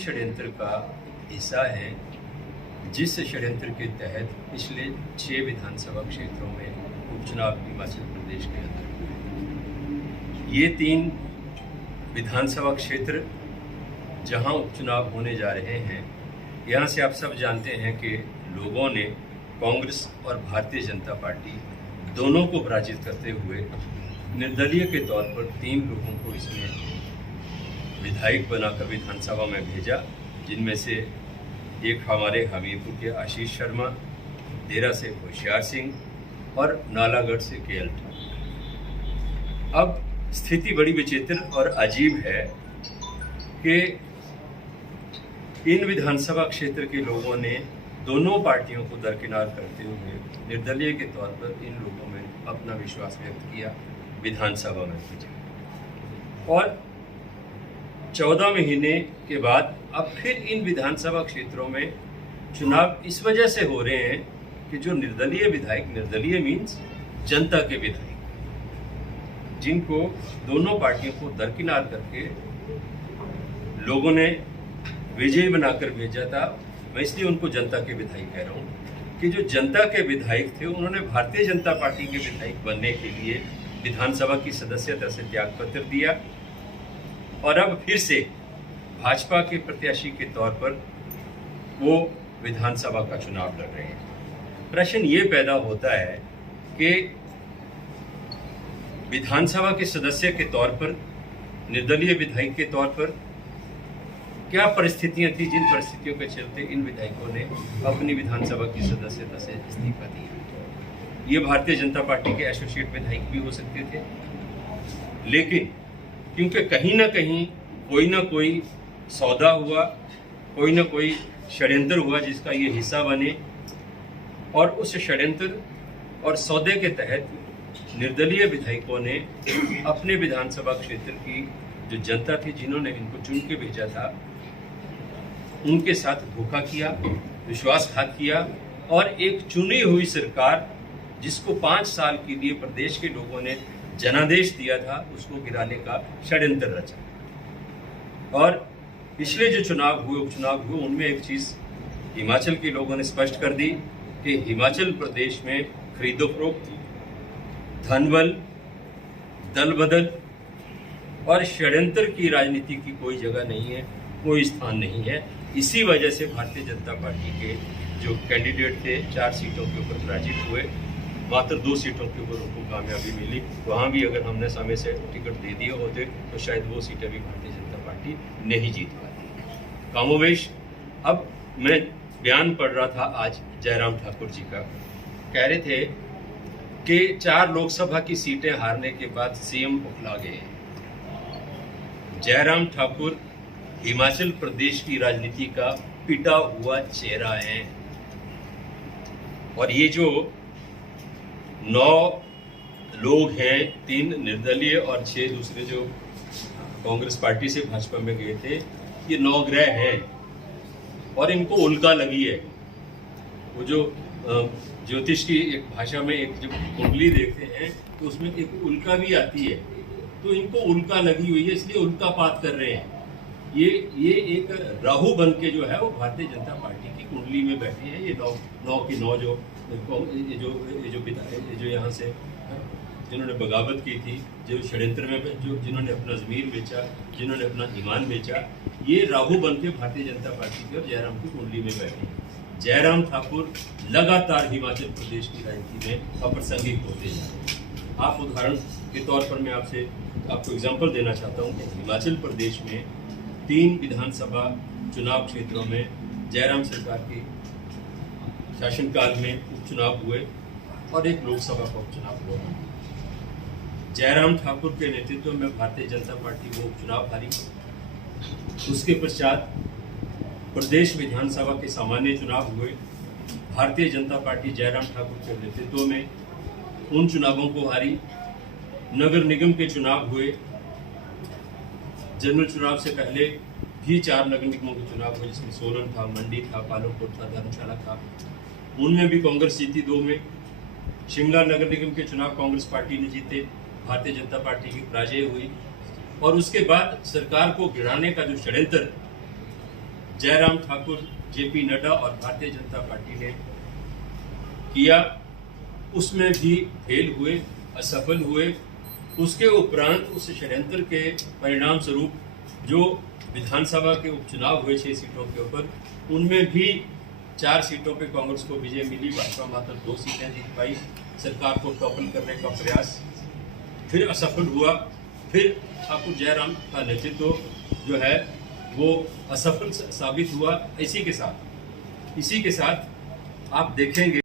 षड्यंत्र का हिस्सा हैं, जिस षड्यंत्र के तहत पिछले 6 विधानसभा क्षेत्रों में उपचुनाव हिमाचल प्रदेश के अंदर हुए। ये 3 विधानसभा क्षेत्र जहां उपचुनाव होने जा रहे हैं, यहां से आप सब जानते हैं कि लोगों ने कांग्रेस और भारतीय जनता पार्टी दोनों को पराजित करते हुए निर्दलीय के तौर पर 3 लोगों को इसमें विधायक बनाकर विधानसभा में भेजा, जिनमें से एक हमारे हमीरपुर के आशीष शर्मा, देरा से होशियार सिंह और नालागढ़ से केएल ठाकुर। अब स्थिति बड़ी विचित्र और अजीब है कि इन विधानसभा क्षेत्र के लोगों ने दोनों पार्टियों को दरकिनार करते हुए निर्दलीय के तौर पर इन लोगों में अपना विश्वास व्यक्त किया, विधानसभा में भेजा। और 14 महीने के बाद अब फिर इन विधानसभा क्षेत्रों में चुनाव इस वजह से हो रहे हैं कि जो निर्दलीय विधायक, निर्दलीय मीन्स जनता के विधायक, जिनको दोनों पार्टियों को दरकिनार करके लोगों ने विजयी बनाकर भेजा था, मैं इसलिए उनको जनता के विधायक कह रहा हूँ कि जो जनता के विधायक थे उन्होंने भारतीय जनता पार्टी के विधायक बनने के लिए विधानसभा की सदस्यता से त्याग पत्र दिया और अब फिर से भाजपा के प्रत्याशी के तौर पर वो विधानसभा का चुनाव लड़ रहे हैं। प्रश्न ये पैदा होता है कि विधानसभा के सदस्य के तौर पर, निर्दलीय विधायक के तौर पर क्या परिस्थितियां थी जिन परिस्थितियों के चलते इन विधायकों ने अपनी विधानसभा की सदस्यता से इस्तीफा दिया। ये भारतीय जनता पार्टी के एसोसिएट विधायक भी हो सकते थे, लेकिन क्योंकि कहीं ना कहीं कोई ना कोई सौदा हुआ, कोई ना कोई षड्यंत्र हुआ जिसका ये हिस्सा बने, और उस षड्यंत्र और सौदे के तहत निर्दलीय विधायकों ने अपने विधानसभा क्षेत्र की जो जनता थी, जिन्होंने इनको चुन के भेजा था, उनके साथ धोखा किया, विश्वासघात किया और एक चुनी हुई सरकार जिसको 5 साल के लिए प्रदेश के लोगों ने जनादेश दिया था, उसको गिराने का षड्यंत्र रचा। और पिछले जो चुनाव हुए, उपचुनाव हुए, उनमें एक चीज हिमाचल के लोगों ने स्पष्ट कर दी कि हिमाचल प्रदेश में खरीदो फरोख्त, धनबल, दल बदल और षड्यंत्र की राजनीति की कोई जगह नहीं है, कोई स्थान नहीं है। इसी वजह से भारतीय जनता पार्टी के जो कैंडिडेट थे 4 सीटों के ऊपर पराजित हुए, मात्र 2 सीटों के ऊपर उनको कामयाबी मिली। वहाँ भी अगर हमने समय से टिकट दे दिए होते तो शायद वो सीटें भी भारतीय जनता पार्टी नहीं जीत पाती। कामोवेश, अब मैं बयान पढ़ रहा था आज जयराम ठाकुर जी का, कह रहे थे कि 4 लोकसभा की सीटें हारने के बाद सीएम उखला गए। जयराम ठाकुर हिमाचल प्रदेश की राजनीति का पिटा हुआ चेहरा है, और ये जो 9 लोग हैं, 3 निर्दलीय और 6 दूसरे जो कांग्रेस पार्टी से भाजपा में गए थे, ये 9 ग्रह हैं और इनको उल्का लगी है। वो जो ज्योतिष की एक भाषा में एक जब कुंडली देखते हैं तो उसमें एक उल्का भी आती है, तो इनको उल्का लगी हुई है, इसलिए उल्कापात कर रहे हैं। ये एक राहु बन के जो है वो भारतीय जनता पार्टी की कुंडली में बैठे हैं। ये 9 के 9 जो यहाँ से जिन्होंने बगावत की थी, जो षड्यंत्र में जो जिन्होंने अपना ज़मीर बेचा, जिन्होंने अपना ईमान बेचा, ये राहु बन के भारतीय जनता पार्टी की और जयराम की कुंडली में बैठे हैं। जयराम ठाकुर लगातार हिमाचल प्रदेश की राजनीति में अप्रासंगिक होते जा रहे हैं। आप उदाहरण के तौर पर मैं आपको एग्जाम्पल देना चाहता हूँ कि हिमाचल प्रदेश में 3 विधानसभा चुनाव क्षेत्रों में जयराम सरकार के शासनकाल में उपचुनाव हुए और एक लोकसभा का उपचुनाव हुआ। जयराम ठाकुर के नेतृत्व में भारतीय जनता पार्टी वो उपचुनाव हारी। उसके पश्चात प्रदेश विधानसभा के सामान्य चुनाव हुए। भारतीय जनता पार्टी जयराम ठाकुर के नेतृत्व में उन चुनावों को हारी। नगर निगम के चुनाव हुए। जनरल चुनाव से पहले भी 4 नगर निगमों के चुनाव हुए, जिसमें सोलन था, मंडी था, पालमपुर था, धर्मशाला था। उनमें भी कांग्रेस जीती 2 में। शिमला नगर निगम के चुनाव कांग्रेस पार्टी ने जीते, भारतीय जनता पार्टी की पराजय हुई। और उसके बाद सरकार को गिराने का जो षड्यंत्र जयराम ठाकुर, जेपी नड्डा और भारतीय जनता पार्टी ने किया, उसमें भी फेल हुए, असफल हुए। उसके उपरांत उस षड्यंत्र के परिणाम स्वरूप जो विधानसभा के उपचुनाव हुए 6 सीटों के ऊपर, उनमें भी 4 सीटों पे कांग्रेस को विजय मिली, भाजपा मात्र 2 सीटें जीत पाई। सरकार को टॉपल करने का प्रयास फिर असफल हुआ। फिर ठाकुर जयराम का नेतृत्व जो है वो असफल साबित हुआ। इसी के साथ आप देखेंगे